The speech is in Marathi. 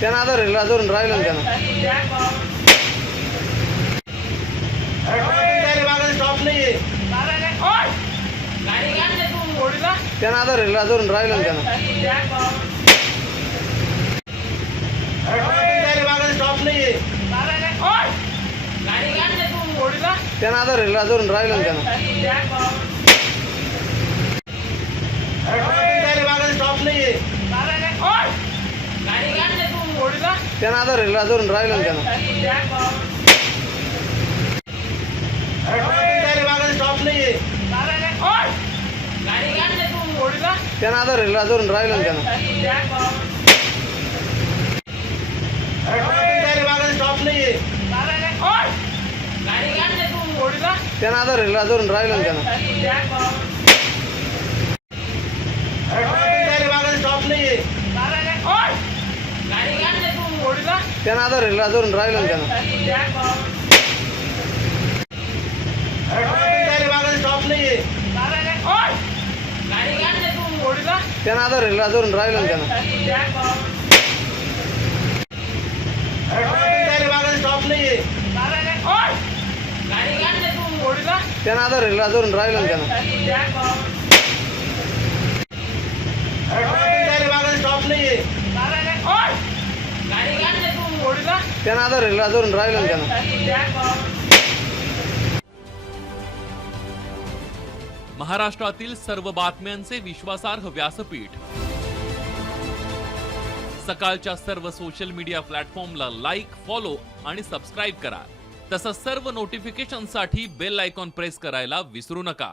त्यानं आधारून राहिलं ना त्यानं स्टॉप नाहीये त्यानं आधारून राहिलं ना त्यानं स्टॉप नाहीये त्यानं आधारून राहिलं ना त्यानं स्टॉप नाहीये त्यानं आधारून राहिलं ना त्यानं स्टॉप नाहीये त्यानं आधारून राहिलं ना त्यानं स्टॉप नाहीये त्यानं आधारून राहिलं ना त्यानं स्टॉप नाहीये त्यानं आधारून राहिलं ना त्यानं स्टॉप नाहीये त्यानं आधारून राहिलं ना त्यानं स्टॉप नाहीये त्यानं आधारून राहिलं ना त्यानं स्टॉप नाहीये त्यानं आधारून राहिलं ना त्यानं महाराष्ट्रातील सर्व बातम्यांचे विश्वासार्ह व्यासपीठ सकाळच्या सर्व सोशल मीडिया प्लॅटफॉर्मला लाईक, फॉलो आणि सबस्क्राईब करा. तसंच सर्व नोटिफिकेशनसाठी बेल आयकॉन प्रेस करायला विसरू नका.